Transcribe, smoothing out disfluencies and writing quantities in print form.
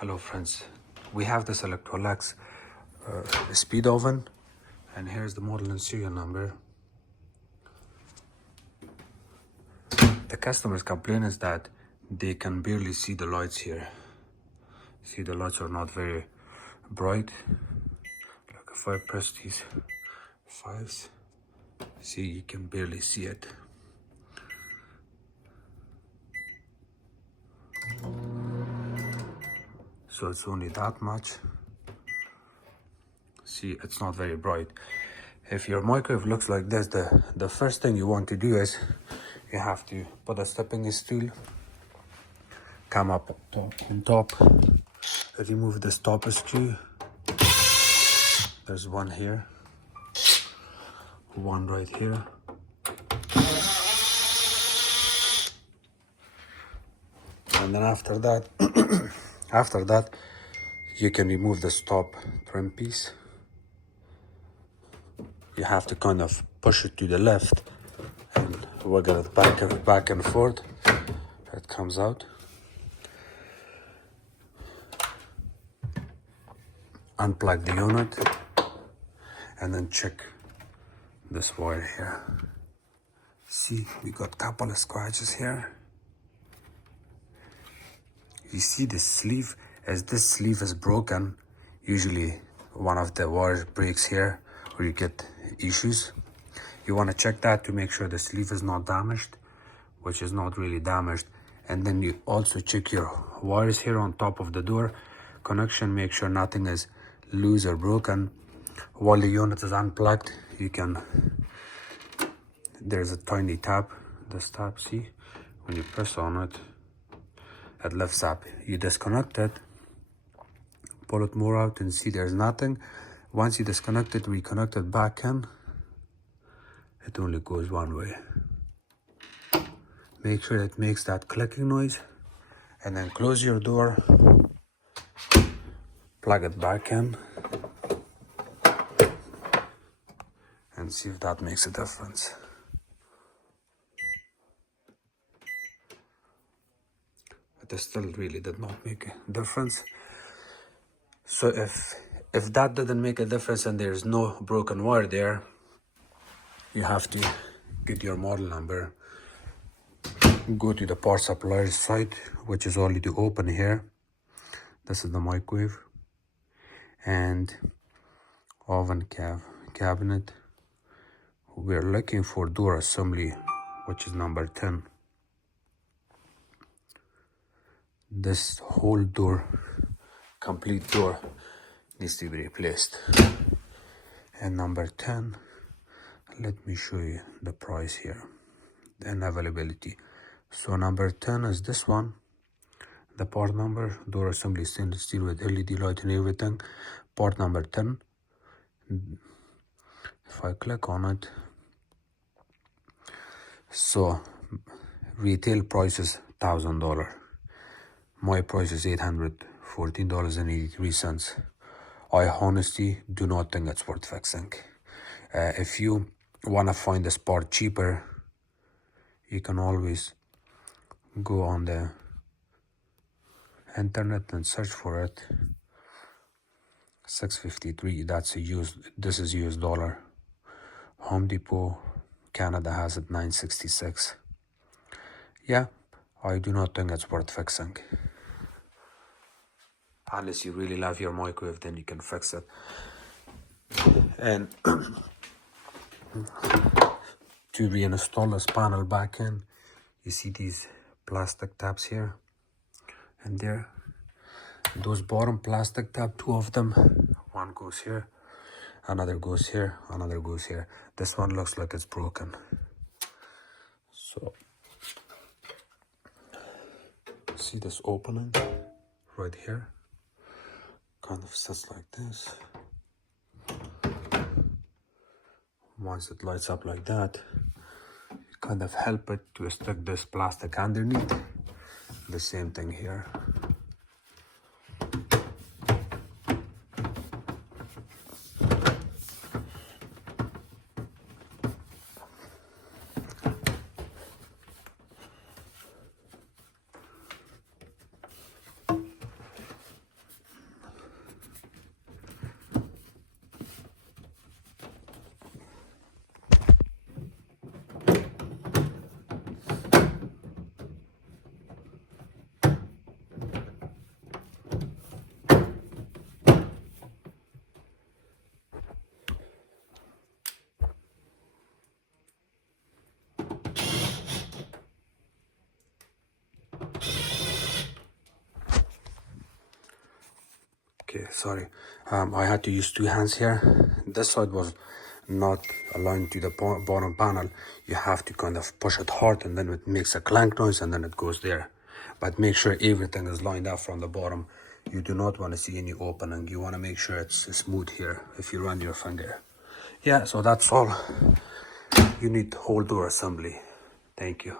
Hello friends, we have this Electrolux speed oven, and here's the model and serial number. The customer's complaint is that they can barely see the lights here. See, the lights are not very bright. Like if I press these fives, see, you can barely see it. So it's only that much. See, it's not very bright. If your microwave looks like this, the first thing you want to do is you have to put a stepping stool, come up on top, remove the stopper screw. There's one here, one right here. And then after that, you can remove the stop trim piece. You have to kind of push it to the left and wiggle it back and forth. It comes out. Unplug the unit and then check this wire here. See, we got a couple of scratches here. You see the sleeve, as this sleeve is broken, usually one of the wires breaks here or you get issues. You want to check that to make sure the sleeve is not damaged, which is not really damaged. And then you also check your wires here on top of the door connection, make sure nothing is loose or broken. While the unit is unplugged, there's a tiny tab, this tab, see, when you press on it, it lifts up. You disconnect it, pull it more out and see there's nothing. Once you disconnect it, reconnect it back in, it only goes one way. Make sure it makes that clicking noise and then close your door, plug it back in and see if that makes a difference. It still really did not make a difference. So if that didn't make a difference and there's no broken wire there, you have to get your model number, go to the power supplier's site, which is already open here. This is the microwave and oven cabinet. We're looking for door assembly, which is number 10. This whole door, complete door, needs to be replaced. And number 10, let me show you the price here and availability. So number 10 is this one. The part number, door assembly, stainless steel with LED light and everything. Part number 10. If I click on it, so retail price is $1,000. My price is $814.83. I honestly do not think it's worth fixing. If you want to find this part cheaper, you can always go on the internet and search for it. $653, that's a this is US dollar. Home Depot, Canada has it $966. Yeah, I do not think it's worth fixing. Unless you really love your microwave, then you can fix it. And to reinstall this panel back in, you see these plastic tabs here and there. Those bottom plastic tab, two of them, one goes here, another goes here, another goes here. This one looks like it's broken. So see this opening right here, kind of sits like this. Once it lights up like that, you kind of help it to stick this plastic underneath. The same thing here. Okay, sorry. I had to use 2 hands here. This side was not aligned to the bottom panel. You have to kind of push it hard and then it makes a clank noise and then it goes there. But make sure everything is lined up from the bottom. You do not want to see any opening. You want to make sure it's smooth here if you run your finger. Yeah, so that's all. You need whole door assembly. Thank you.